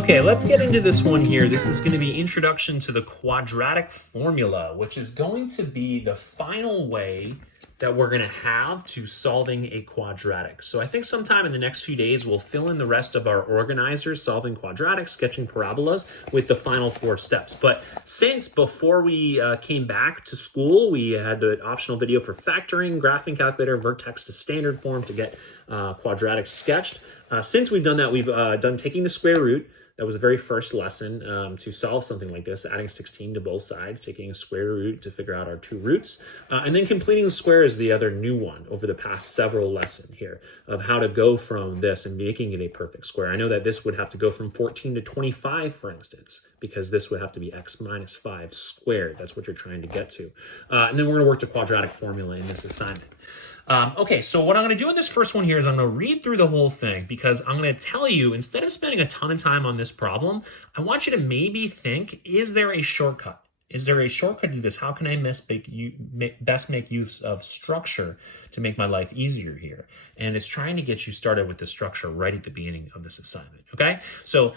Okay, let's get into this one here. This is going to be introduction to the quadratic formula, which is going to be the final way that we're going to have to solving a quadratic. So I think sometime in the next few days, we'll fill in the rest of our organizers, solving quadratics, sketching parabolas with the final 4 steps. But since before we came back to school, we had the optional video for factoring, graphing calculator, vertex to standard form to get quadratics sketched. Since we've done that, we've done taking the square root. That was the very first lesson to solve something like this, adding 16 to both sides, taking a square root to figure out our 2 roots, and then completing the square is the other new one over the past several lessons here of how to go from this and making it a perfect square. I know that this would have to go from 14 to 25, for instance, because this would have to be x minus 5 squared. That's what you're trying to get to. And then we're going to work the quadratic formula in this assignment. Okay, so what I'm going to do in this first one here is I'm going to read through the whole thing because I'm going to tell you, instead of spending a ton of time on this problem, I want you to maybe think, is there a shortcut? Is there a shortcut to this? How can I best make use of structure to make my life easier here? And it's trying to get you started with the structure right at the beginning of this assignment, okay? So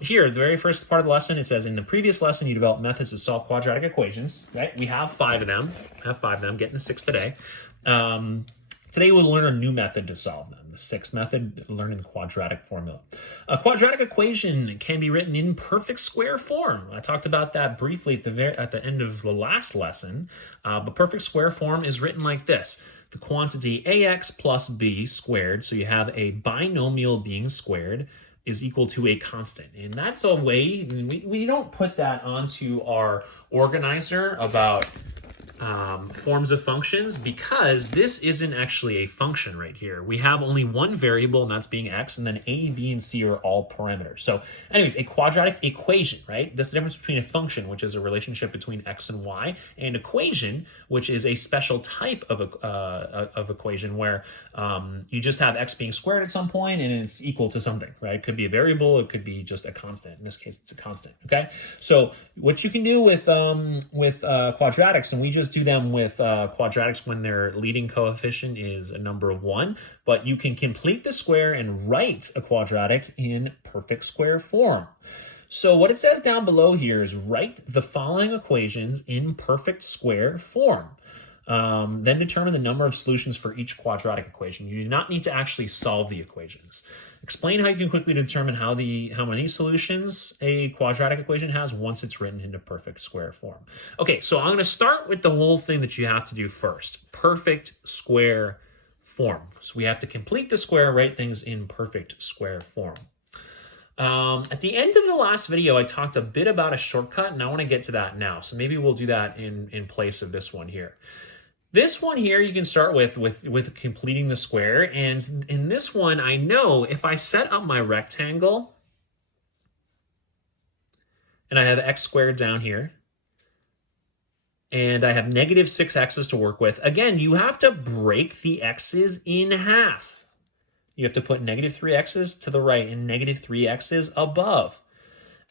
here, the very first part of the lesson, it says, in the previous lesson, you developed methods to solve quadratic equations, right? We have 5 of them. Getting the 6th today. Today we'll learn a new method to solve them. The 6th method, learning the quadratic formula. A quadratic equation can be written in perfect square form. I talked about that briefly at the end of the last lesson. But perfect square form is written like this. The quantity ax plus b squared, so you have a binomial being squared, is equal to a constant. And that's a way, we don't put that onto our organizer about forms of functions because this isn't actually a function right here. We have only one variable, and that's being x, and then a, b, and c are all parameters. So anyways, a quadratic equation, right? That's the difference between a function, which is a relationship between x and y, and equation, which is a special type of equation where you just have x being squared at some point and it's equal to something, right? It could be a variable, it could be just a constant. In this case, it's a constant, okay? So what you can do with quadratics, and we just do them with quadratics when their leading coefficient is a number of 1, but you can complete the square and write a quadratic in perfect square form. So what it says down below here is write the following equations in perfect square form. Then determine the number of solutions for each quadratic equation. You do not need to actually solve the equations. Explain how you can quickly determine how many solutions a quadratic equation has once it's written into perfect square form. Okay, so I'm going to start with the whole thing that you have to do first. Perfect square form. So we have to complete the square, write things in perfect square form. At the end of the last video, I talked a bit about a shortcut, and I want to get to that now. So maybe we'll do that in place of this one here. This one here, you can start with completing the square. And in this one, I know if I set up my rectangle and I have x squared down here, and I have negative 6x's to work with, again, you have to break the x's in half. You have to put negative 3x's to the right and negative 3x's above.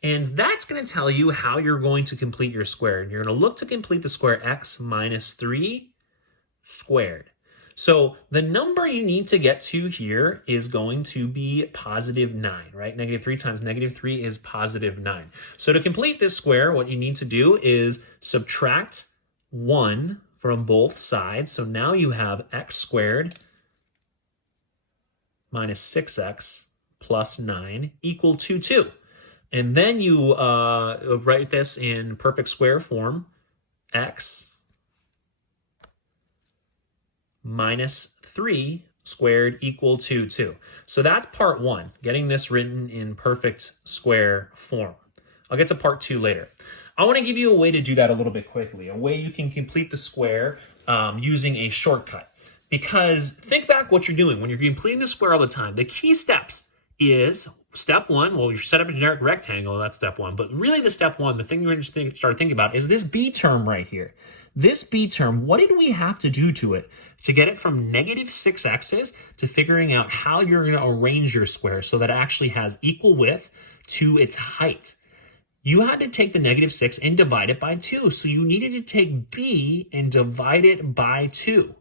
And that's going to tell you how you're going to complete your square. And you're going to look to complete the square x minus 3 squared. So the number you need to get to here is going to be positive 9, right? Negative 3 times negative 3 is positive 9. So to complete this square, what you need to do is subtract 1 from both sides. So now you have x squared minus 6x plus 9 equal to 2. And then you write this in perfect square form, x minus 3 squared equal to 2. So that's part 1, getting this written in perfect square form. I'll get to part 2 later. I want to give you a way to do that a little bit quickly, a way you can complete the square using a shortcut. Because think back what you're doing when you're completing the square all the time. The key steps is step 1, well, you set up a generic rectangle, that's step 1. But really the step 1, the thing you're going to start thinking about is this b term right here. This b term, what did we have to do to it to get it from negative 6x's to figuring out how you're going to arrange your square so that it actually has equal width to its height? You had to take the negative 6 and divide it by 2. So you needed to take b and divide it by 2.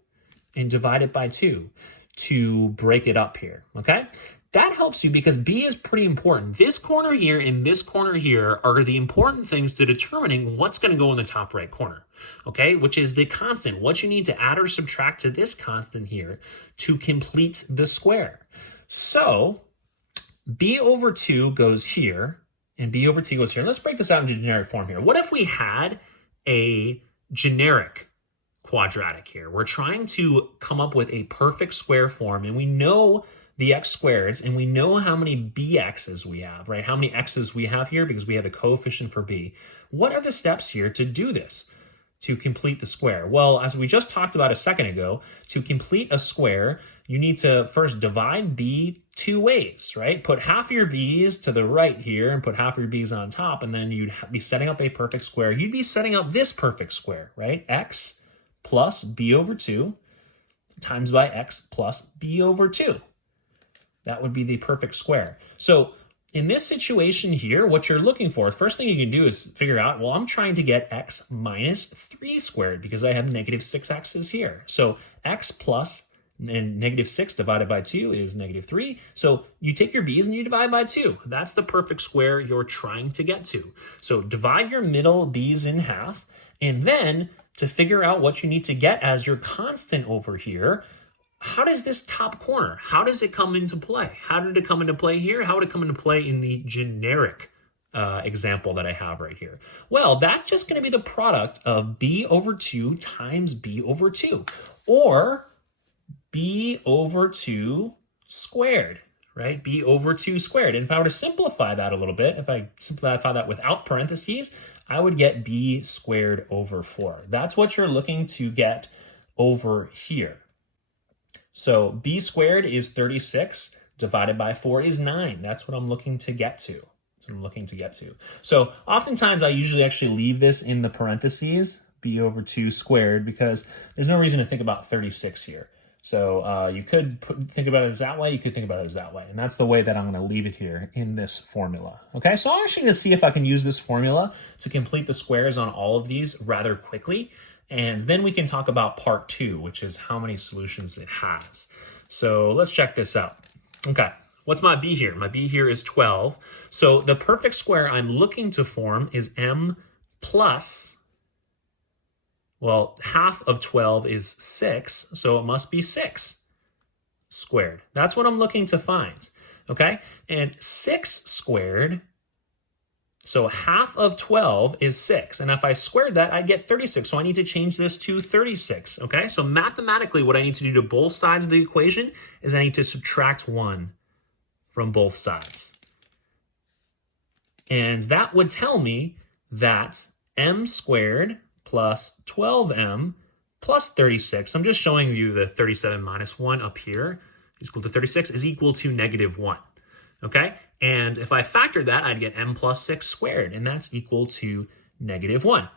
And divide it by 2 to break it up here, okay? that helps you because B is pretty important. This corner here and this corner here are the important things to determining what's going to go in the top right corner, okay, which is the constant, what you need to add or subtract to this constant here to complete the square. So B over 2 goes here, and B over 2 goes here. Let's break this out into generic form here. What if we had a generic quadratic here? We're trying to come up with a perfect square form, and we know the x squareds, and we know how many bx's we have, right? How many x's we have here because we have a coefficient for b. What are the steps here to do this, to complete the square? Well, as we just talked about a second ago, to complete a square, you need to first divide b 2 ways, right? Put half of your b's to the right here and put half of your b's on top, and then you'd be setting up a perfect square. You'd be setting up this perfect square, right? X plus b over 2 times by x plus b over 2. That would be the perfect square. So in this situation here, what you're looking for, first thing you can do is figure out, well, I'm trying to get x minus 3 squared because I have negative 6x's here. So x plus and negative 6 divided by 2 is negative 3. So you take your b's and you divide by 2. That's the perfect square you're trying to get to. So divide your middle b's in half, and then to figure out what you need to get as your constant over here, how does this top corner, how does it come into play? How did it come into play here? How would it come into play in the generic example that I have right here? Well, that's just going to be the product of b over 2 times b over 2, or b over 2 squared, right? b over 2 squared. And if I were to simplify that a little bit, if I simplify that without parentheses, I would get b squared over 4. That's what you're looking to get over here. So b squared is 36, divided by 4 is 9. That's what I'm looking to get to. That's what I'm looking to get to. So oftentimes I usually actually leave this in the parentheses, b over 2 squared, because there's no reason to think about 36 here. So you could think about it as that way, you could think about it as that way. And that's the way that I'm going to leave it here in this formula. Okay, so I'm actually going to see if I can use this formula to complete the squares on all of these rather quickly. And then we can talk about part 2, which is how many solutions it has. So let's check this out. Okay, what's my b here? My b here is 12. So the perfect square I'm looking to form is m plus, well, half of 12 is 6, so it must be 6 squared. That's what I'm looking to find, okay? And 6 squared, so half of 12 is 6. And if I squared that, I get 36. So I need to change this to 36, okay? So mathematically, what I need to do to both sides of the equation is I need to subtract 1 from both sides. And that would tell me that m squared plus 12m plus 36, I'm just showing you the 37 minus 1 up here is equal to 36, is equal to negative 1. Okay, and if I factor that, I'd get m plus 6 squared, and that's equal to negative 1.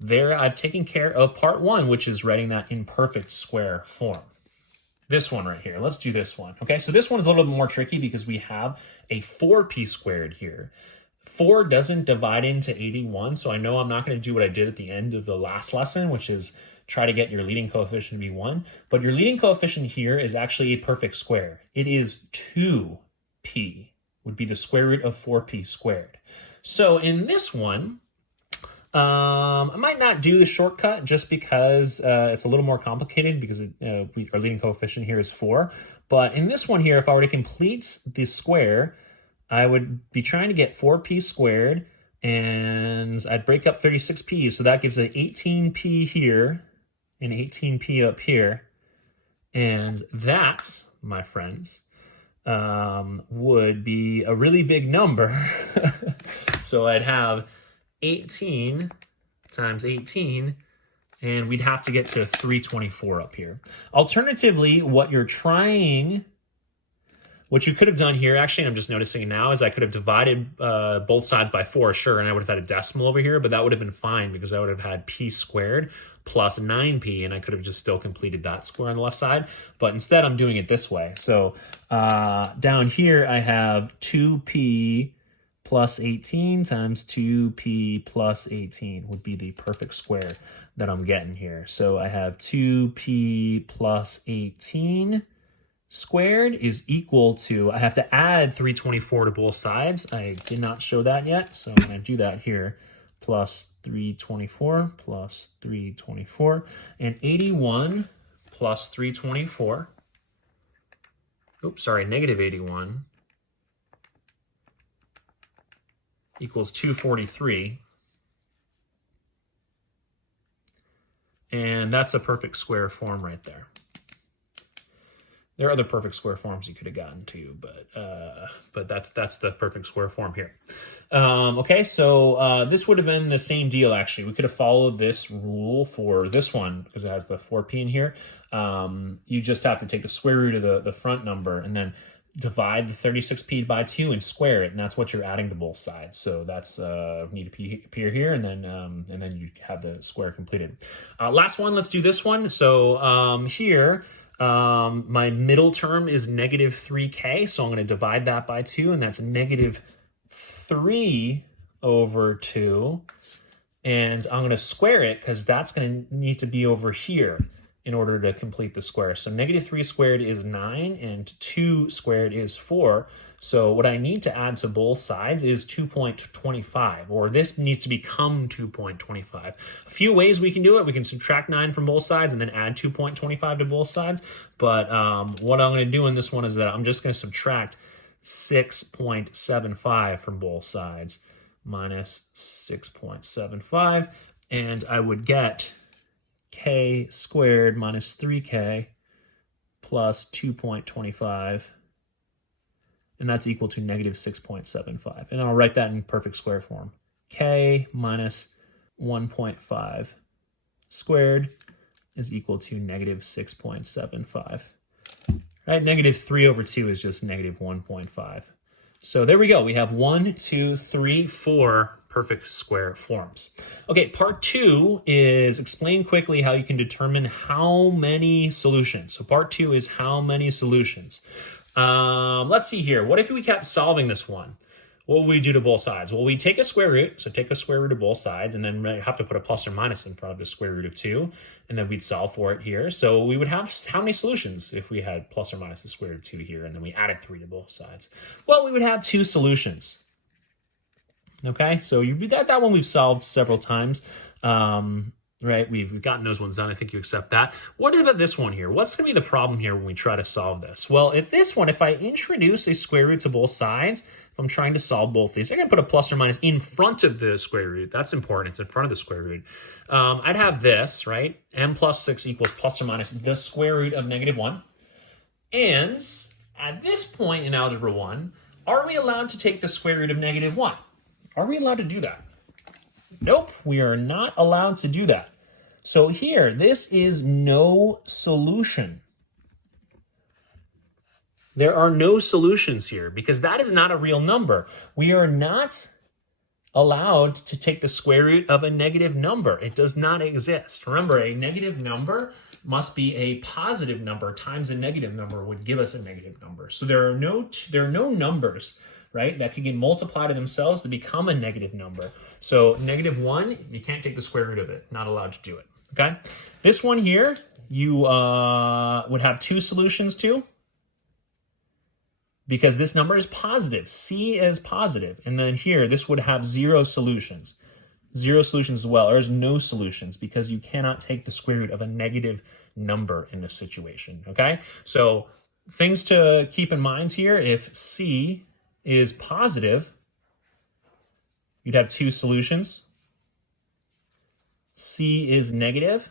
There, I've taken care of part 1, which is writing that in perfect square form. This one right here, let's do this one. Okay, so this one is a little bit more tricky because we have a 4p squared here. 4 doesn't divide into 81, so I know I'm not going to do what I did at the end of the last lesson, which is try to get your leading coefficient to be 1. But your leading coefficient here is actually a perfect square. It is 2p. Would be the square root of 4p squared. So in this one, I might not do the shortcut just because it's a little more complicated because our leading coefficient here is 4. But in this one here, if I were to complete the square, I would be trying to get 4p squared, and I'd break up 36p, so that gives an 18p here and 18p up here. And that, my friends, would be a really big number. So I'd have 18 times 18, and we'd have to get to 324 up here. Alternatively, what you could have done here, actually, I'm just noticing now, is I could have divided both sides by 4, sure, and I would have had a decimal over here, but that would have been fine because I would have had p squared plus 9p, and I could have just still completed that square on the left side. But instead, I'm doing it this way. So down here, I have 2p plus 18 times 2p plus 18 would be the perfect square that I'm getting here. So I have 2p plus 18 squared is equal to, I have to add 324 to both sides. I did not show that yet, so I'm going to do that here. Plus 324 plus 324, and 81 plus 324. Oops, sorry, negative 81 equals 243. And that's a perfect square form right there. There are other perfect square forms you could have gotten to, but that's the perfect square form here. Okay, so this would have been the same deal, actually. We could have followed this rule for this one because it has the 4p in here. You just have to take the square root of the front number and then divide the 36p by 2 and square it, and that's what you're adding to both sides. So that's need to appear here, and then you have the square completed. Last one, let's do this one. So here, my middle term is negative 3k, so I'm going to divide that by 2, and that's negative 3 over 2. And I'm going to square it because that's going to need to be over here in order to complete the square. So negative 3 squared is 9, and 2 squared is 4. So what I need to add to both sides is 2.25, or this needs to become 2.25. A few ways we can do it. We can subtract 9 from both sides and then add 2.25 to both sides. But what I'm going to do in this one is that I'm just going to subtract 6.75 from both sides minus 6.75, and I would get k squared minus 3k plus 2.25. And that's equal to negative 6.75. And I'll write that in perfect square form. K minus 1.5 squared is equal to negative 6.75. Right? Negative 3 over 2 is just negative 1.5. So there we go. We have 1, 2, 3, 4 perfect square forms. Okay, part 2 is explain quickly how you can determine how many solutions. So part 2 is how many solutions. Let's see here. What if we kept solving this one? What would we do to both sides? Well, we take a square root, so take a square root of both sides, and then we have to put a plus or minus in front of the square root of 2, and then we'd solve for it here. So we would have how many solutions if we had plus or minus the square root of 2 here, and then we added 3 to both sides? Well, we would have 2 solutions. Okay, so you that one we've solved several times. Right, we've gotten those ones done. I think you accept that. What about this one here? What's going to be the problem here when we try to solve this? Well, if I introduce a square root to both sides, if I'm trying to solve both these, I'm going to put a plus or minus in front of the square root. That's important. It's in front of the square root. I'd have this, right? M plus 6 equals plus or minus the square root of negative 1. And at this point in Algebra 1, are we allowed to take the square root of negative 1? Are we allowed to do that? Nope, we are not allowed to do that. So here, this is no solution. There are no solutions here because that is not a real number. We are not allowed to take the square root of a negative number. It does not exist. Remember, a negative number must be a positive number times a negative number would give us a negative number. So there are no numbers, right, that can get multiplied to themselves to become a negative number. So negative 1, you can't take the square root of it. Not allowed to do it. Okay, this one here, you would have 2 solutions to, because this number is positive. C is positive. And then here, this would have 0 solutions. 0 solutions as well. There's no solutions because you cannot take the square root of a negative number in this situation. Okay, so things to keep in mind here: if C is positive, you'd have 2 solutions. C is negative,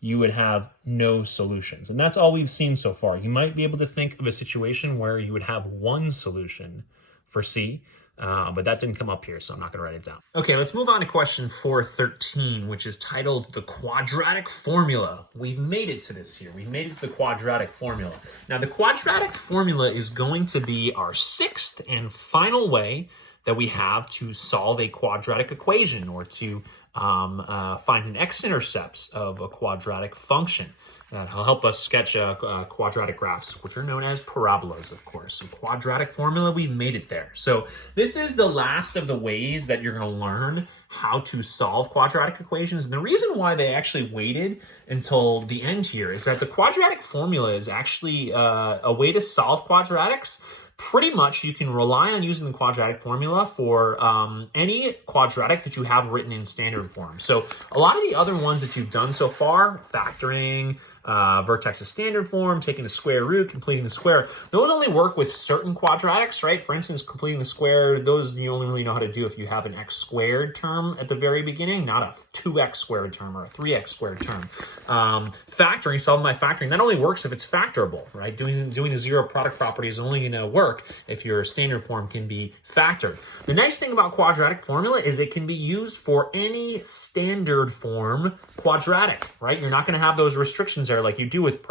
you would have no solutions. And that's all we've seen so far. You might be able to think of a situation where you would have 1 solution for C, but that didn't come up here, so I'm not going to write it down. Okay, let's move on to question 413, which is titled the quadratic formula. We've made it to this here. We've made it to the quadratic formula. Now, the quadratic formula is going to be our 6th and final way that we have to solve a quadratic equation or to find an x-intercepts of a quadratic function. that'll help us sketch quadratic graphs, which are known as parabolas, of course. So quadratic formula, we made it there. So this is the last of the ways that you're going to learn how to solve quadratic equations. And the reason why they actually waited until the end here is that the quadratic formula is actually a way to solve quadratics. Pretty much you can rely on using the quadratic formula for any quadratic that you have written in standard form. So a lot of the other ones that you've done so far, factoring, vertex's standard form, taking the square root, completing the square, those only work with certain quadratics, right? For instance, completing the square, those you only really know how to do if you have an x squared term at the very beginning, not a 2x squared term or a 3x squared term. Factoring, solving by factoring, that only works if it's factorable, right? Doing the zero product property is only going to work if your standard form can be factored. The nice thing about quadratic formula is it can be used for any standard form quadratic, right? You're not going to have those restrictions there like you do with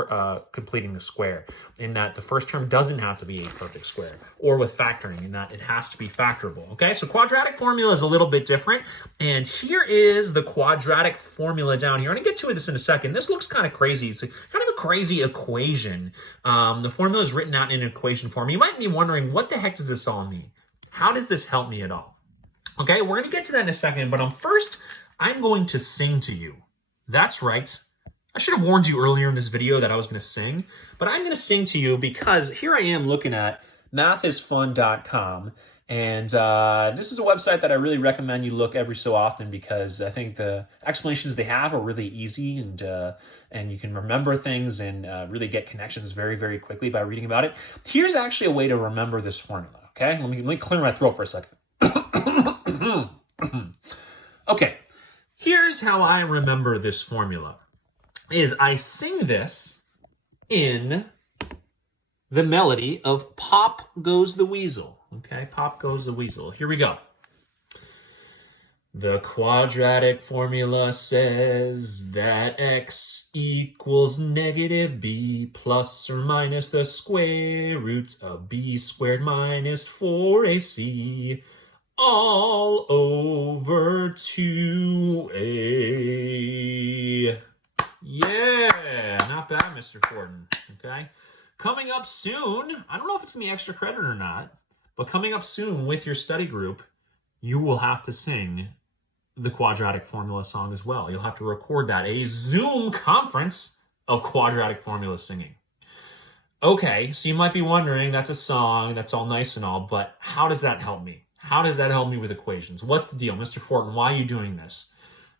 completing the square, in that the first term doesn't have to be a perfect square, or with factoring, in that it has to be factorable. Okay, so quadratic formula is a little bit different, and here is the quadratic formula down here. I'm going to get to this in a second. This looks kind of crazy. It's kind of a crazy equation. The formula is written out in equation form. You might be wondering, what the heck does this all mean? How does this help me at all? Okay, we're going to get to that in a second, but first, I'm going to sing to you. That's right. I should have warned you earlier in this video that I was going to sing, but I'm going to sing to you because here I am looking at mathisfun.com, and this is a website that I really recommend you look every so often because I think the explanations they have are really easy, and you can remember things and really get connections very, very quickly by reading about it. Here's actually a way to remember this formula, okay? Let me clear my throat for a second. Okay, here's how I remember this formula. Is I sing this in the melody of Pop Goes the Weasel. Okay, Pop Goes the Weasel. Here we go. The quadratic formula says that x equals negative b plus or minus the square root of b squared minus 4ac all over 2a. Yeah, not bad, Mr. Fortin, okay? Coming up soon, I don't know if it's going to be extra credit or not, but coming up soon with your study group, you will have to sing the quadratic formula song as well. You'll have to record that, a Zoom conference of quadratic formula singing. Okay, so you might be wondering, that's a song, that's all nice and all, but how does that help me? How does that help me with equations? What's the deal? Mr. Fortin, why are you doing this?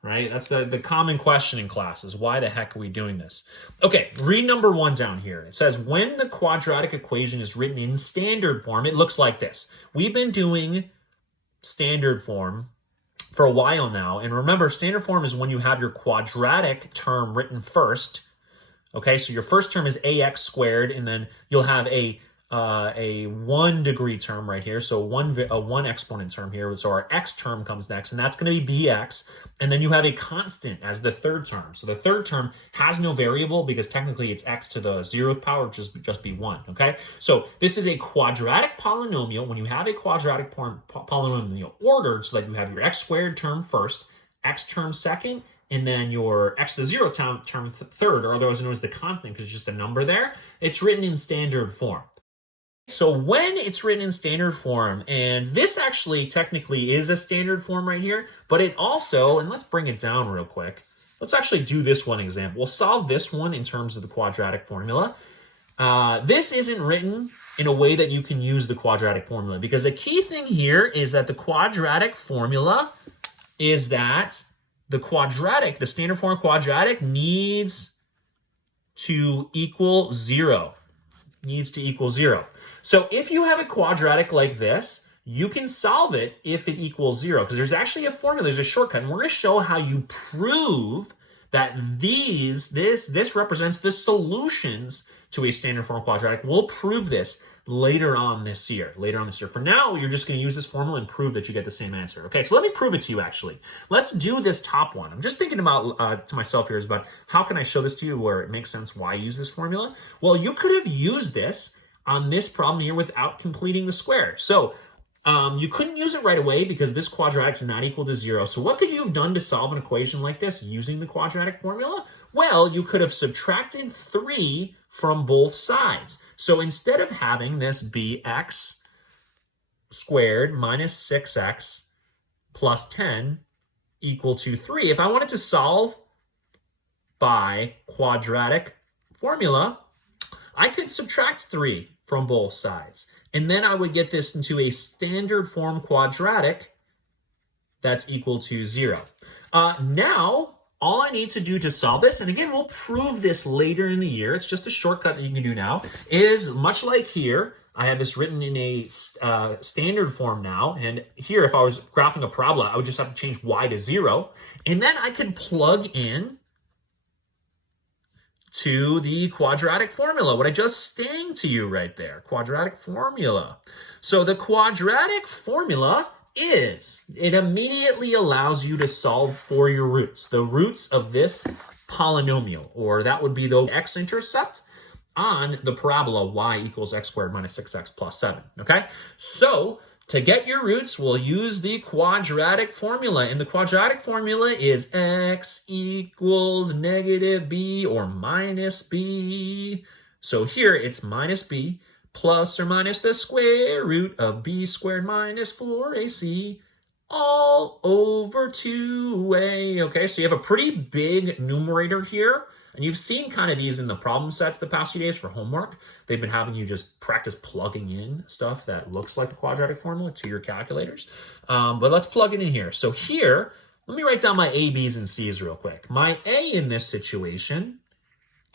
Right? That's the common question in classes. Why the heck are we doing this? Okay, read number 1 down here. It says, when the quadratic equation is written in standard form, it looks like this. We've been doing standard form for a while now. And remember, standard form is when you have your quadratic term written first. Okay, so your first term is ax squared, and then you'll have a 1 degree term right here, so a 1 exponent term here, so our x term comes next, and that's going to be bx, and then you have a constant as the third term. So the third term has no variable because technically it's x to the 0th power, just be 1, okay? So this is a quadratic polynomial. When you have a quadratic polynomial ordered so that you have your x squared term first, x term second, and then your x to the 0th term third, or otherwise known as the constant because it's just a number there, it's written in standard form. So when it's written in standard form, and this actually technically is a standard form right here, but it also, and let's bring it down real quick. Let's actually do this one example. We'll solve this one in terms of the quadratic formula. This isn't written in a way that you can use the quadratic formula, because the key thing here is that the quadratic formula is that the standard form quadratic needs to equal 0. So if you have a quadratic like this, you can solve it if it equals 0, because there's actually a formula, there's a shortcut, and we're going to show how you prove that this represents the solutions to a standard form quadratic. We'll prove this later on this year. For now, you're just going to use this formula and prove that you get the same answer. Okay, so let me prove it to you, actually. Let's do this top one. I'm just thinking about, to myself here, is about how can I show this to you where it makes sense why I use this formula? Well, you could have used this on this problem here without completing the square. So You couldn't use it right away because this quadratic is not equal to 0. So what could you have done to solve an equation like this using the quadratic formula? Well, you could have subtracted 3 from both sides. So instead of having this be x squared minus 6x plus 10 equal to 3, if I wanted to solve by quadratic formula, I could subtract 3 from both sides. And then I would get this into a standard form quadratic that's equal to 0. Now, all I need to do to solve this, and again, we'll prove this later in the year, it's just a shortcut that you can do now, is much like here, I have this written in a standard form now, and here, if I was graphing a parabola, I would just have to change y to 0, and then I could plug in to the quadratic formula, what I just sang to you right there, quadratic formula. So the quadratic formula is, it immediately allows you to solve for your roots, the roots of this polynomial, or that would be the x-intercept on the parabola y equals x squared minus 6x plus 7, okay? So to get your roots, we'll use the quadratic formula. And the quadratic formula is x equals negative b or minus b. So here it's minus b plus or minus the square root of b squared minus 4ac all over 2a. Okay, so you have a pretty big numerator here. And you've seen kind of these in the problem sets the past few days for homework. They've been having you just practice plugging in stuff that looks like the quadratic formula to your calculators. But let's plug it in here. So here, let me write down my a, b's, and c's real quick. My a in this situation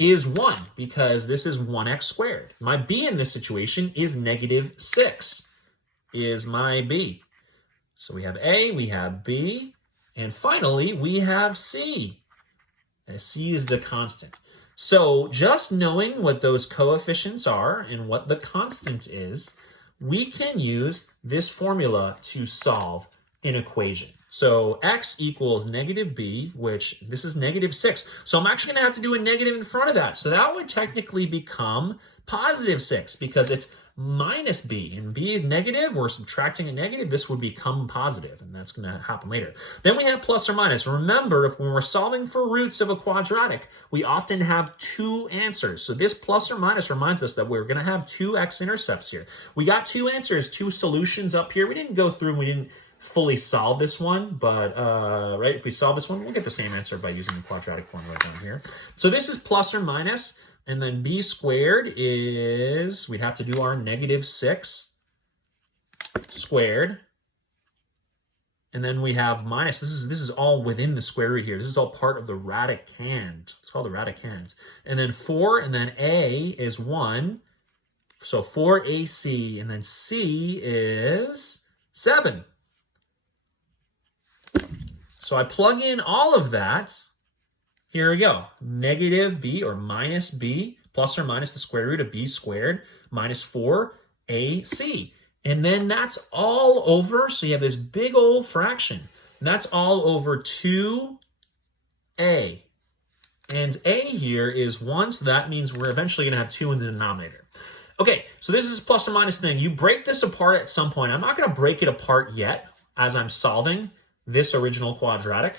is 1 because this is 1x squared. My b in this situation is negative 6 is my b. So we have a, we have b, and finally we have c. And c is the constant. So just knowing what those coefficients are and what the constant is, we can use this formula to solve an equation. So x equals negative b, which this is negative 6. So I'm actually going to have to do a negative in front of that. So that would technically become positive 6 because it's minus b, and b is negative, we're subtracting a negative, this would become positive, and that's going to happen later. Then we have plus or minus. Remember, if when we're solving for roots of a quadratic, we often have 2 answers. So this plus or minus reminds us that we're going to have 2 x-intercepts here. We got 2 answers, 2 solutions up here. We didn't go through and we didn't fully solve this one, but right, if we solve this one, we'll get the same answer by using the quadratic formula down here. So this is plus or minus. And then b squared is, we'd have to do our negative 6 squared. And then we have minus, this is all within the square root here. This is all part of the radicand. It's called the radicand. And then 4, and then a is 1. So 4ac, and then c is 7. So I plug in all of that. Here we go, negative b or minus b plus or minus the square root of b squared minus 4ac. And then that's all over, so you have this big old fraction. And that's all over 2a. And a here is 1, so that means we're eventually going to have 2 in the denominator. Okay, so this is plus or minus thing. You break this apart at some point. I'm not going to break it apart yet as I'm solving this original quadratic.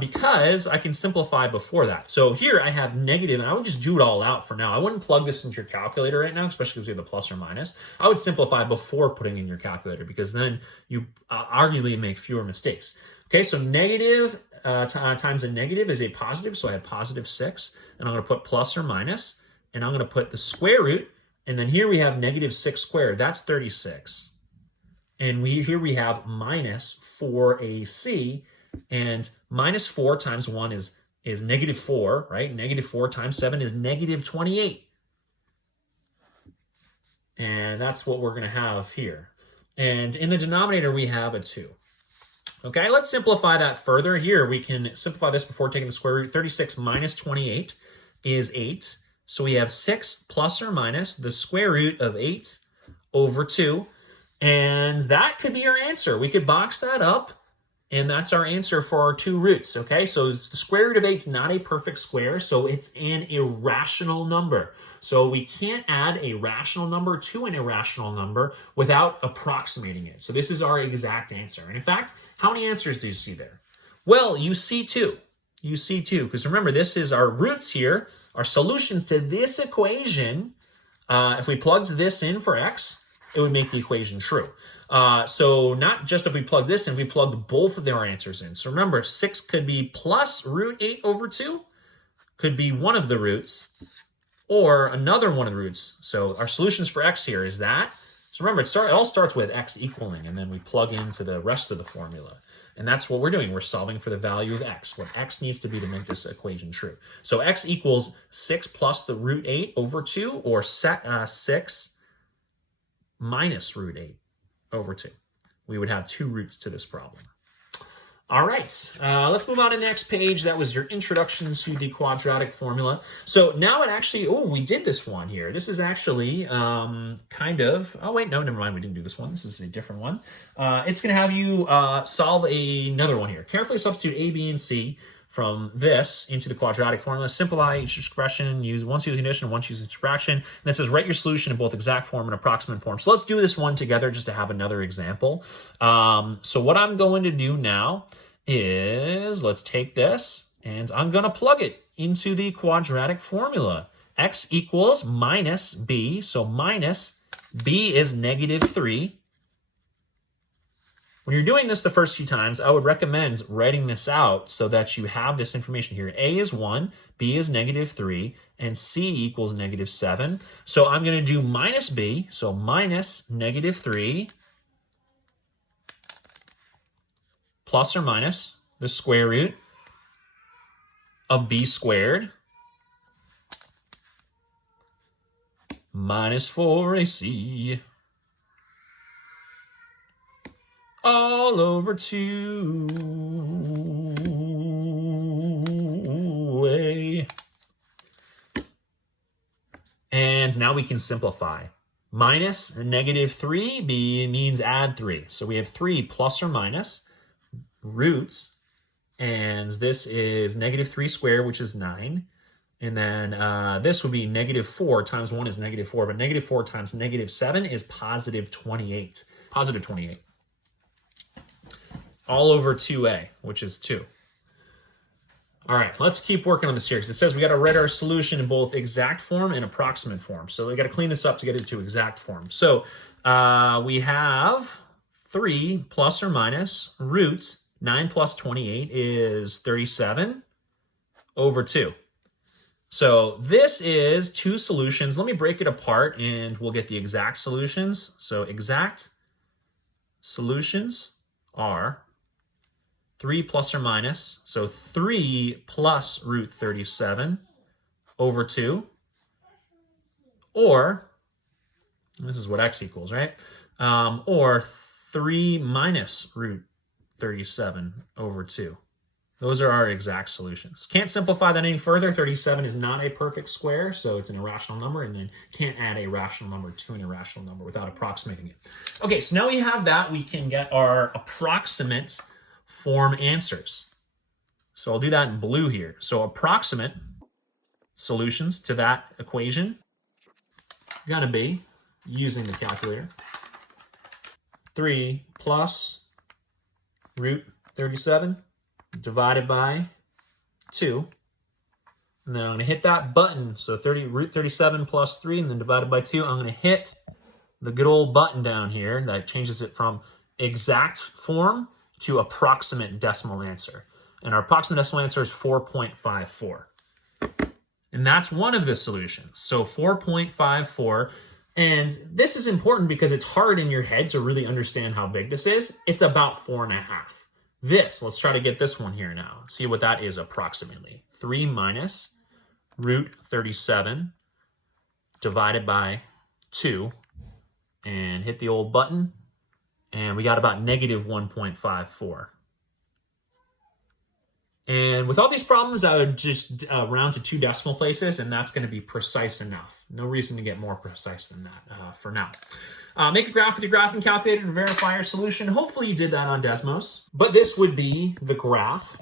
Because I can simplify before that. So here I have negative, and I would just do it all out for now. I wouldn't plug this into your calculator right now, especially because we have the plus or minus. I would simplify before putting in your calculator because then you arguably make fewer mistakes. Okay, so negative times a negative is a positive, so I have positive 6, and I'm going to put plus or minus, and I'm going to put the square root, and then here we have negative 6 squared. That's 36. And here we have minus 4ac, and minus 4 times 1 is negative 4, right? Negative 4 times 7 is negative 28. And that's what we're going to have here. And in the denominator, we have a 2. Okay, let's simplify that further. Here, we can simplify this before taking the square root. 36 minus 28 is 8. So we have 6 plus or minus the square root of 8 over 2. And that could be our answer. We could box that up And that's our answer for our two roots, okay? So the square root of 8 is not a perfect square, so it's an irrational number. So we can't add a rational number to an irrational number without approximating it. So this is our exact answer. And in fact, how many answers do you see there? Well, you see two. You see two, because remember, this is our roots here, our solutions to this equation. If we plugged this in for x, it would make the equation true. So not just if we plug this in, we plugged both of their answers in. So remember, 6 could be plus root 8 over 2, could be one of the roots, or another one of the roots. So our solutions for x here is that. So remember, it all starts with x equaling, and then we plug into the rest of the formula. And that's what we're doing. We're solving for the value of x, what x needs to be to make this equation true. So x equals 6 plus the root 8 over 2, or 6 minus root 8 over 2. We would have two roots to this problem. All right, let's move on to the next page. That was your introduction to the quadratic formula. So now it actually, we did this one here. This is actually oh wait, no, never mind. We didn't do this one. This is a different one. It's going to have you solve another one here. Carefully substitute A, B, and C from this into the quadratic formula. Simplify each expression, once using addition and once using subtraction. And it says write your solution in both exact form and approximate form. So let's do this one together just to have another example. So what I'm going to do now is, let's take this and I'm going to plug it into the quadratic formula. X equals minus b, so minus b is -3. When you're doing this the first few times, I would recommend writing this out so that you have this information here. A is 1, B is -3, and C equals -7. So I'm going to do minus B, so minus -3 plus or minus the square root of B squared minus 4AC all over 2A. And now we can simplify. Minus -3, B means add 3. So we have 3 plus or minus roots, and this is -3 squared, which is 9. And then this would be -4 times 1 is -4, but -4 times -7 is +28. Positive 28. All over 2A, which is 2. All right, let's keep working on this here. It says we got to write our solution in both exact form and approximate form. So we got to clean this up to get it to exact form. So we have 3 plus or minus root 9 plus 28 is 37 over 2. So this is two solutions. Let me break it apart and we'll get the exact solutions. So exact solutions are 3 plus or minus, so 3 plus root 37 over 2, or, this is what x equals, right? Or 3 minus root 37 over 2. Those are our exact solutions. Can't simplify that any further. 37 is not a perfect square, so it's an irrational number, and then can't add a rational number to an irrational number without approximating it. Okay, so now we have that. We can get our approximate form answers. So I'll do that in blue here. So approximate solutions to that equation gonna be, using the calculator, 3 plus root 37 divided by 2. And then I'm gonna hit that button. So root 37 plus 3 and then divided by 2. I'm gonna hit the good old button down here that changes it from exact form to approximate decimal answer. And our approximate decimal answer is 4.54. And that's one of the solutions. So 4.54. And this is important because it's hard in your head to really understand how big this is. It's about 4.5. This, let's try to get this one here now. See what that is approximately. 3 minus root 37 divided by 2. And hit the old button. And we got about -1.54. And with all these problems, I would just round to 2 decimal places, and that's going to be precise enough. No reason to get more precise than that for now. Make a graph with your graphing calculator to verify your solution. Hopefully you did that on Desmos. But this would be the graph.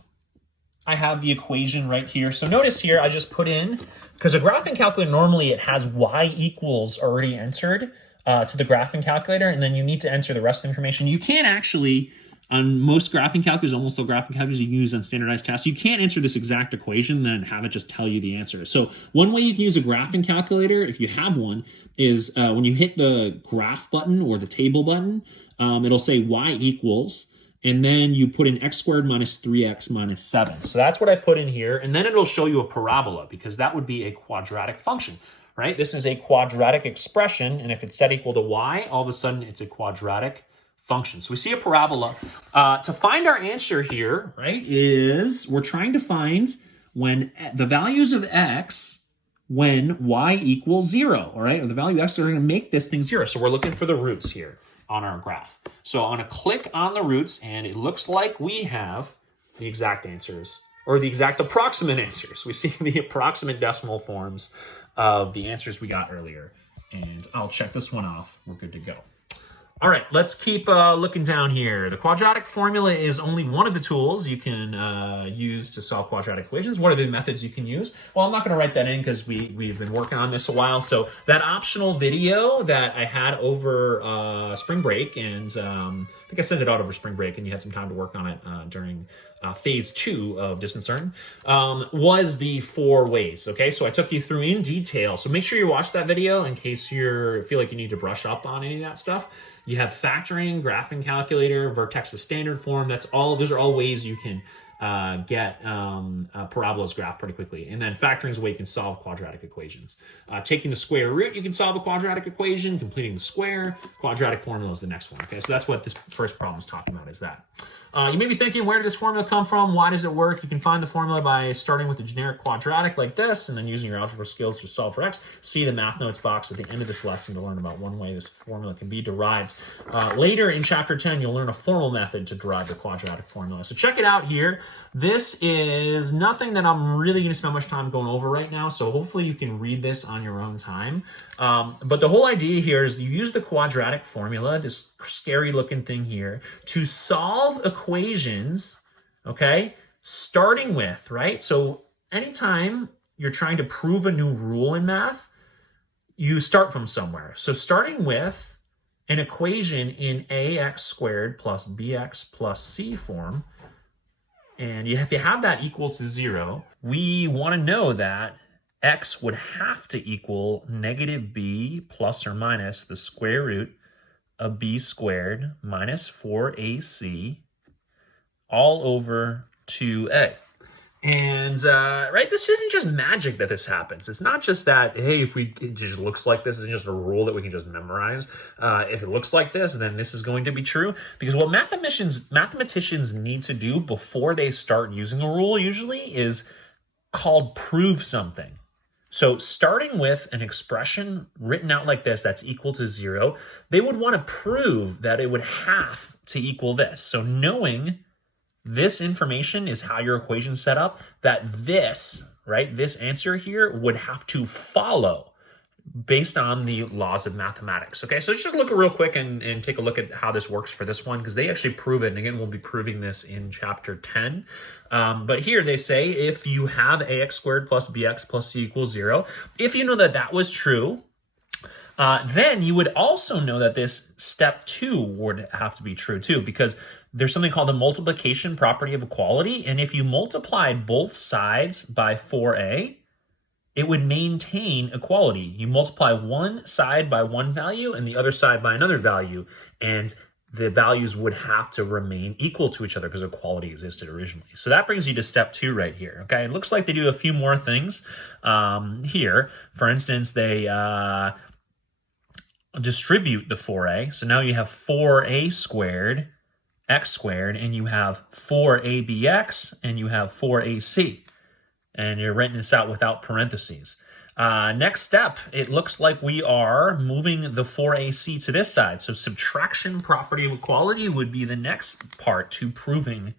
I have the equation right here. So notice here, I just put in, because a graphing calculator, normally it has y equals already entered to the graphing calculator, and then you need to enter the rest of the information. You can't actually, on most graphing calculators, almost all graphing calculators you can use on standardized tests, you can't enter this exact equation and then have it just tell you the answer. So one way you can use a graphing calculator, if you have one, is when you hit the graph button or the table button, it'll say y equals, and then you put in x squared minus 3x minus 7. So that's what I put in here, and then it'll show you a parabola, because that would be a quadratic function, right? This is a quadratic expression, and if it's set equal to y, all of a sudden it's a quadratic function. So we see a parabola. To find our answer here, right, is we're trying to find when the values of x when y equals 0, all right? Or the value of x are going to make this thing 0. So we're looking for the roots here on our graph. So I'm going to click on the roots, and it looks like we have the exact answers, or the exact approximate answers. We see the approximate decimal forms of the answers we got earlier. And I'll check this one off. We're good to go. All right, let's keep looking down here. The quadratic formula is only one of the tools you can use to solve quadratic equations. What are the methods you can use? Well, I'm not going to write that in because we've been working on this a while. So that optional video that I had over spring break, and I think I sent it out over spring break, and you had some time to work on it during phase 2 of distance learning, was the 4 ways. Okay, so I took you through in detail. So make sure you watch that video in case you feel like you need to brush up on any of that stuff. You have factoring, graphing calculator, vertex's standard form. Those are all ways you can get parabolas graph pretty quickly. And then factoring is a way you can solve quadratic equations. Taking the square root, you can solve a quadratic equation. Completing the square, quadratic formula is the next one. Okay, so that's what this first problem is talking about, is that. You may be thinking, where did this formula come from? Why does it work? You can find the formula by starting with a generic quadratic like this, and then using your algebra skills to solve for x. See the math notes box at the end of this lesson to learn about one way this formula can be derived. Later in chapter 10, you'll learn a formal method to derive the quadratic formula. So check it out here. This is nothing that I'm really going to spend much time going over right now, so hopefully you can read this on your own time. But the whole idea here is you use the quadratic formula, this scary looking thing here, to solve equations, okay, starting with, right? So anytime you're trying to prove a new rule in math, you start from somewhere. So starting with an equation in ax squared plus bx plus c form, and if you have that equal to 0, we want to know that x would have to equal negative b plus or minus the square root of b squared minus 4ac all over 2a. And, right, this isn't just magic that this happens. It's not just that, hey, it just looks like this is just a rule that we can just memorize. If it looks like this, then this is going to be true. Because what mathematicians need to do before they start using a rule usually is called prove something. So starting with an expression written out like this that's equal to 0, they would want to prove that it would have to equal this. So knowing this information is how your equation's set up, that this, right, this answer here would have to follow based on the laws of mathematics. Okay, so let's just look real quick and take a look at how this works for this one, because they actually prove it. And again, we'll be proving this in chapter 10. But here they say if you have ax squared plus bx plus c equals 0, if you know that that was true, then you would also know that this step 2 would have to be true too, because there's something called the multiplication property of equality. And if you multiply both sides by 4a, it would maintain equality. You multiply one side by one value and the other side by another value, and the values would have to remain equal to each other because equality existed originally. So that brings you to step 2 right here. Okay, it looks like they do a few more things here. For instance, they distribute the 4a. So now you have 4a squared, x squared, and you have 4abx, and you have 4ac. And you're writing this out without parentheses. Next step, it looks like we are moving the 4ac to this side. So subtraction property of equality would be the next part to proving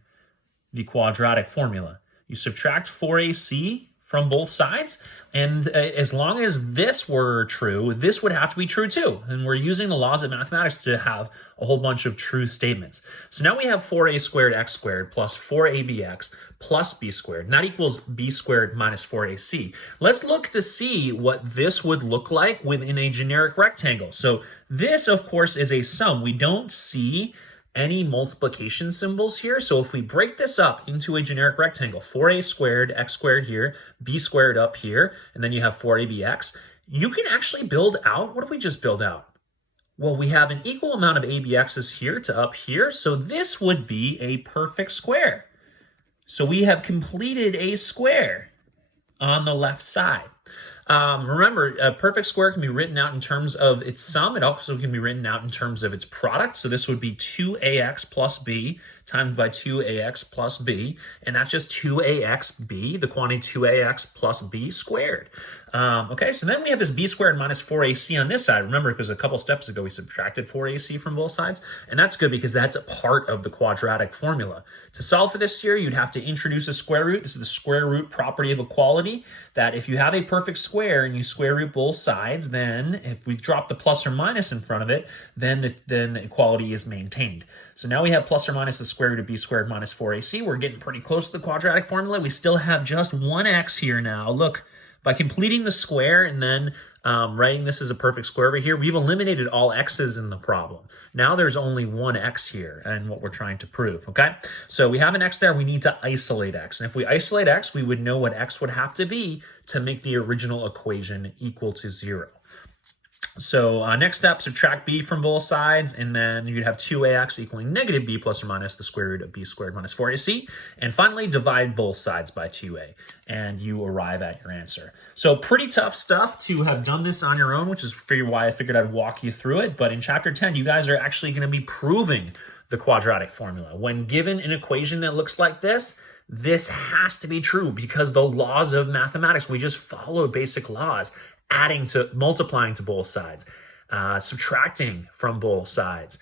the quadratic formula. You subtract 4ac from both sides, and as long as this were true, this would have to be true too. And we're using the laws of mathematics to have a whole bunch of true statements. So now we have 4a squared x squared plus 4abx plus b squared. And that equals b squared minus 4ac. Let's look to see what this would look like within a generic rectangle. So this, of course, is a sum. We don't see any multiplication symbols here. So if we break this up into a generic rectangle, 4a squared, x squared here, b squared up here, and then you have 4abx, you can actually build out, what did we just build out? Well, we have an equal amount of abx's here to up here, so this would be a perfect square. So we have completed a square on the left side. Remember, a perfect square can be written out in terms of its sum. It also can be written out in terms of its product. So this would be 2ax plus b times by 2ax plus b, and that's just 2axb, the quantity 2ax plus b squared. Okay, so then we have this b squared minus 4ac on this side. Remember, because a couple steps ago we subtracted 4ac from both sides, and that's good because that's a part of the quadratic formula. To solve for this here, you'd have to introduce a square root. This is the square root property of equality, that if you have a perfect square and you square root both sides, then if we drop the plus or minus in front of it, then the equality is maintained. So now we have plus or minus the square root of b squared minus 4ac. We're getting pretty close to the quadratic formula. We still have just one x here now. Look, by completing the square and then writing this as a perfect square over here, we've eliminated all x's in the problem. Now there's only one x here and what we're trying to prove, okay? So we have an x there, we need to isolate x. And if we isolate x, we would know what x would have to be to make the original equation equal to 0. So next step, subtract b from both sides, and then you'd have 2ax equaling negative b plus or minus the square root of b squared minus 4ac. And finally, divide both sides by 2a, and you arrive at your answer. So pretty tough stuff to have done this on your own, which is why I figured I'd walk you through it. But in chapter 10, you guys are actually going to be proving the quadratic formula. When given an equation that looks like this has to be true because the laws of mathematics, we just follow basic laws. Multiplying to both sides, subtracting from both sides,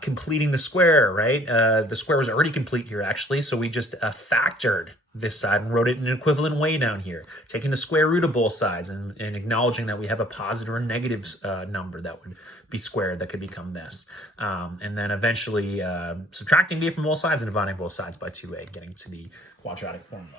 completing the square, right? The square was already complete here, actually, so we just factored this side and wrote it in an equivalent way down here, taking the square root of both sides and acknowledging that we have a positive or negative number that would be squared that could become this. And then eventually subtracting b from both sides and dividing both sides by 2a, getting to the quadratic formula.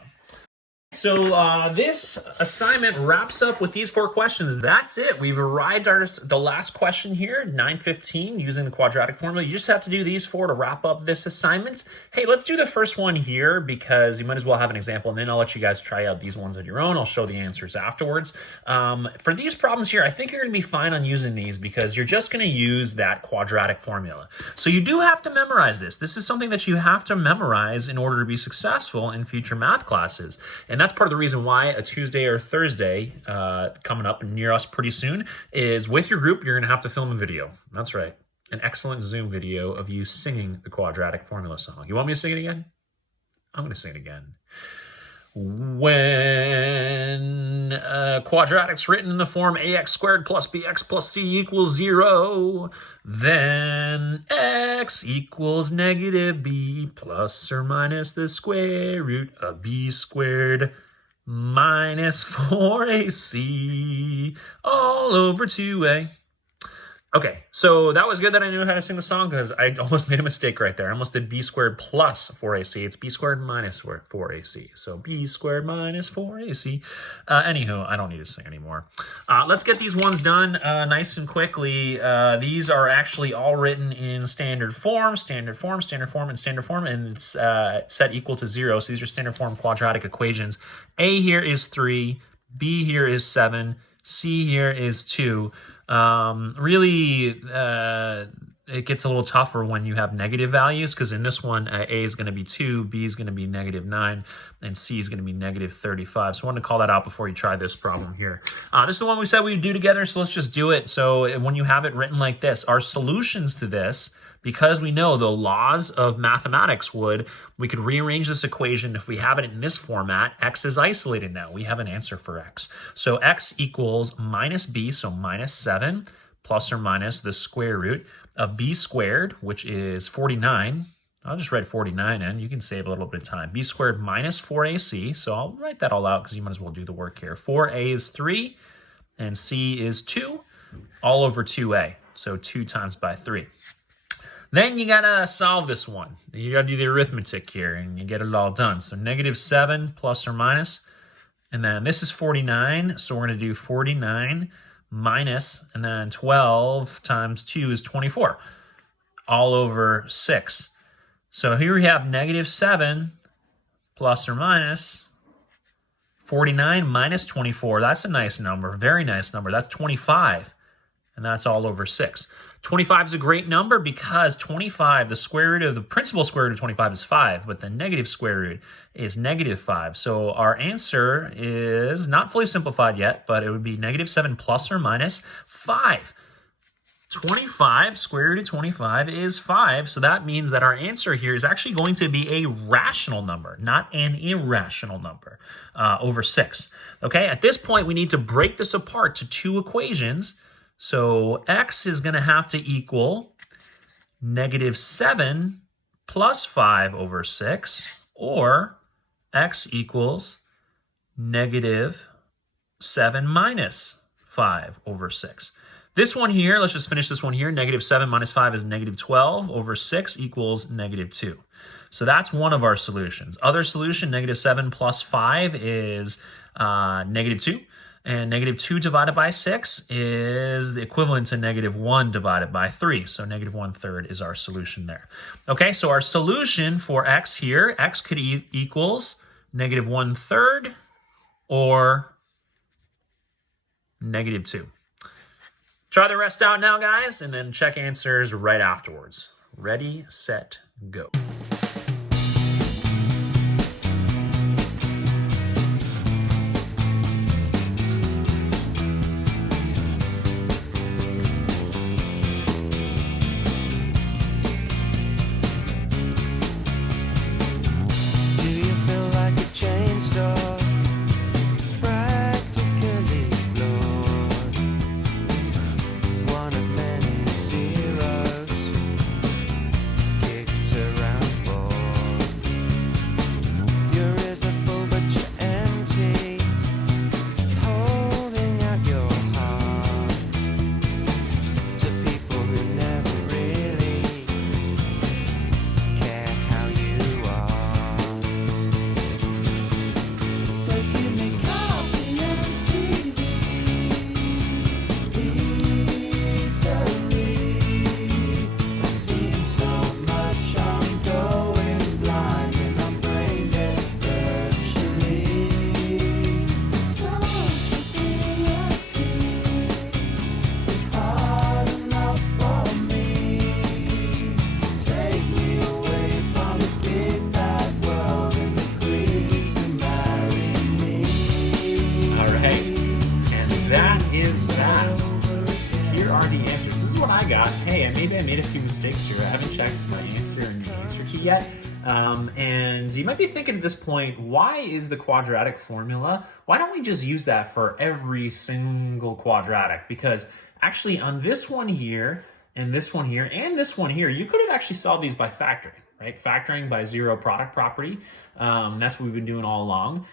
So this assignment wraps up with these 4 questions. That's it. We've arrived at the last question here, 915, using the quadratic formula. You just have to do these 4 to wrap up this assignment. Hey, let's do the first one here because you might as well have an example, and then I'll let you guys try out these ones on your own. I'll show the answers afterwards. For these problems here, I think you're going to be fine on using these because you're just going to use that quadratic formula. So you do have to memorize this. This is something that you have to memorize in order to be successful in future math classes. And that's part of the reason why a Tuesday or Thursday coming up near us pretty soon is with your group, you're going to have to film a video. That's right. An excellent Zoom video of you singing the quadratic formula song. You want me to sing it again? I'm going to sing it again. When quadratic's written in the form ax squared plus bx plus c equals 0, then x equals negative b plus or minus the square root of b squared minus 4ac all over 2a. Okay, so that was good that I knew how to sing the song because I almost made a mistake right there. I almost did b squared plus 4ac. It's b squared minus 4ac. So b squared minus 4ac. Anywho, I don't need to sing anymore. Let's get these ones done nice and quickly. These are actually all written in standard form, and standard form, and it's set equal to 0. So these are standard form quadratic equations. A here is 3, B here is 7, C here is 2. Really, it gets a little tougher when you have negative values because in this one, A is going to be 2, B is going to be negative 9, and C is going to be negative 35. So I wanted to call that out before you try this problem here. This is the one we said we'd do together, so let's just do it. So when you have it written like this, our solutions to this, because we know the laws of mathematics we could rearrange this equation. If we have it in this format, x is isolated now. We have an answer for x. So x equals minus b, so minus 7, plus or minus the square root of b squared, which is 49. I'll just write 49 in. You can save a little bit of time. B squared minus 4ac. So I'll write that all out because you might as well do the work here. 4a is 3 and c is 2 all over 2a. So 2 times by 3. Then you got to solve this one. You got to do the arithmetic here and you get it all done. So -7 plus or minus. And then this is 49. So we're going to do 49 minus, and then 12 times 2 is 24 all over 6. So here we have -7 plus or minus 49 minus 24. That's a nice number, very nice number. That's 25, and that's all over 6. 25 is a great number because 25, the square root of the principal square root of 25 is 5, but the negative square root is -5. So our answer is not fully simplified yet, but it would be -7 plus or minus 5. 25, square root of 25 is 5, so that means that our answer here is actually going to be a rational number, not an irrational number, over 6. Okay, at this point, we need to break this apart to two equations. So x is going to have to equal -7 plus 5 over 6, or x equals -7 minus 5 over 6. This one here, let's just finish this one here. -7 minus 5 is -12 over 6 equals -2. So that's one of our solutions. Other solution, -7 plus 5 is -2. And -2 divided by 6 is the equivalent to -1 divided by 3. So -1/3 is our solution there. Okay, so our solution for x here, x could equals -1/3 or -2. Try the rest out now, guys, and then check answers right afterwards. Ready, set, go. Hey, maybe I made a few mistakes here. I haven't checked my answer in the answer key yet. And you might be thinking at this point, why is the quadratic formula? Why don't we just use that for every single quadratic? Because actually on this one here, and this one here, and this one here, you could have actually solved these by factoring, right? Factoring by zero product property. That's what we've been doing all along.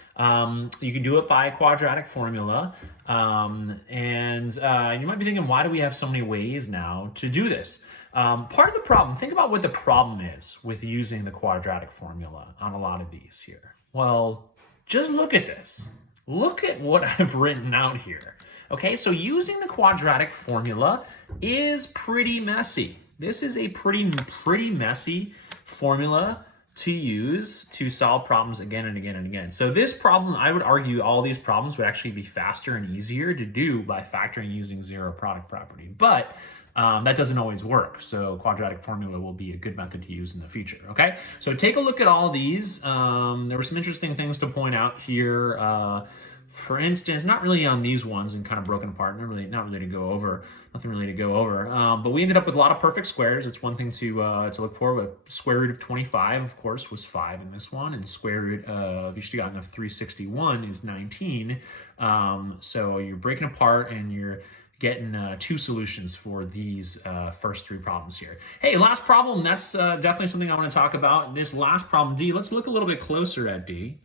You can do it by quadratic formula. And you might be thinking, why do we have so many ways now to do this? Part of the problem, think about what the problem is with using the quadratic formula on a lot of these here. Well, just look at this. Look at what I've written out here. Okay, so using the quadratic formula is pretty messy. This is a pretty messy formula to use to solve problems again and again and again. So this problem, I would argue all these problems would actually be faster and easier to do by factoring using zero product property. But that doesn't always work. So quadratic formula will be a good method to use in the future. Okay, so take a look at all these. There were some interesting things to point out here. For instance, not really on these ones and kind of broken apart, not really to go over, nothing really to go over. But we ended up with a lot of perfect squares. It's one thing to look for. With square root of 25, of course, was 5 in this one, and square root of, you should have gotten of 361 is 19. So you're breaking apart and you're getting 2 solutions for these first 3 problems here. Hey, last problem, that's definitely something I want to talk about. This last problem, D, let's look a little bit closer at D.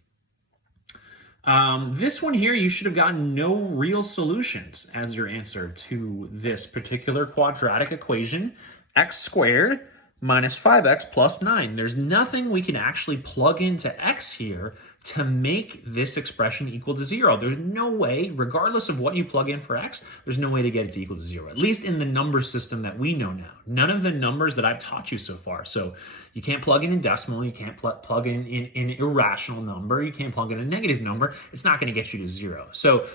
This one here, you should have gotten no real solutions as your answer to this particular quadratic equation, x squared minus 5x plus 9. There's nothing we can actually plug into x here to make this expression equal to 0. There's no way, regardless of what you plug in for x, there's no way to get it to equal to 0, at least in the number system that we know now. None of the numbers that I've taught you so far. So you can't plug in a decimal, you can't plug in an irrational number, you can't plug in a negative number. It's not going to get you to 0. So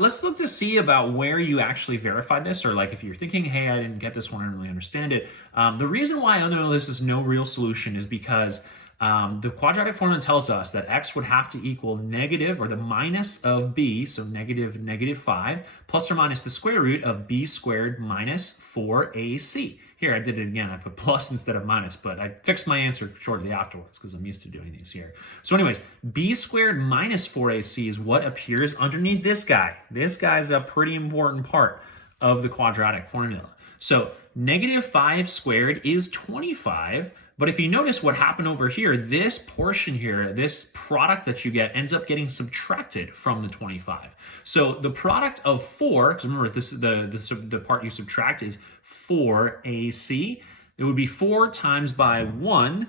let's look to see about where you actually verified this, or like if you're thinking, hey, I didn't get this one, I didn't really understand it. The reason why I know this is no real solution is because the quadratic formula tells us that x would have to equal negative, or the minus of b, so negative 5, plus or minus the square root of b squared minus 4ac. Here, I did it again. I put plus instead of minus, but I fixed my answer shortly afterwards because I'm used to doing these here. So anyways, b squared minus 4ac is what appears underneath this guy. This guy's a pretty important part of the quadratic formula. So negative 5 squared is 25. But if you notice what happened over here, this portion here, this product that you get ends up getting subtracted from the 25. So the product of 4, because remember this is the part you subtract is 4ac. It would be 4 times by 1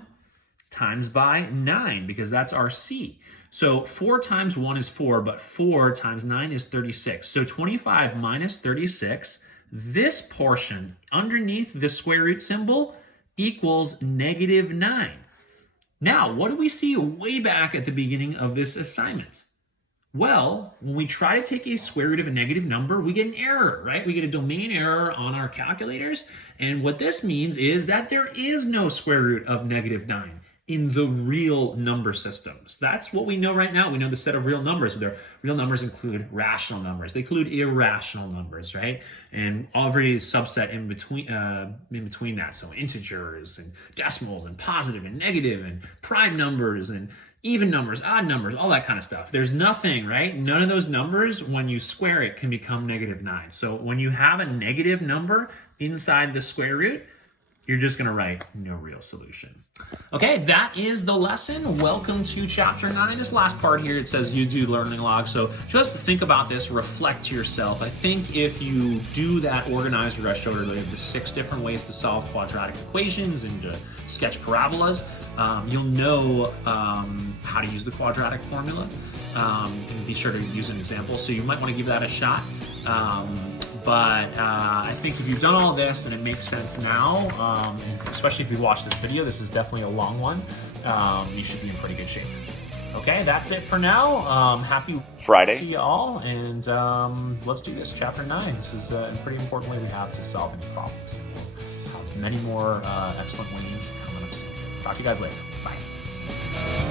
times by 9, because that's our c. So 4 times 1 is 4, but 4 times 9 is 36. So 25 minus 36, this portion underneath the square root symbol equals negative 9. Now, what do we see way back at the beginning of this assignment? Well, when we try to take a square root of a negative number, we get an error, right? We get a domain error on our calculators. And what this means is that there is no square root of negative 9 in the real number systems. That's what we know right now. We know the set of real numbers. Their real numbers include rational numbers. They include irrational numbers, right? And every subset in between that. So integers and decimals and positive and negative and prime numbers and even numbers, odd numbers, all that kind of stuff. There's nothing, right? None of those numbers, when you square it, can become negative 9. So when you have a negative number inside the square root, you're just going to write no real solution. Okay, that is the lesson. Welcome to chapter 9. This last part here, it says you do learning log. So just think about this, reflect to yourself. I think if you do that organized, what I showed earlier, the 6 different ways to solve quadratic equations and to sketch parabolas, you'll know how to use the quadratic formula. And be sure to use an example. So you might want to give that a shot. But I think if you've done all this and it makes sense now, and especially if you watch this video, this is definitely a long one, you should be in pretty good shape. Okay, that's it for now. Happy Friday to you all, and let's do this, chapter 9. This is a pretty important way we have to solve any problems. We'll have many more excellent ways coming up soon. Talk to you guys later. Bye.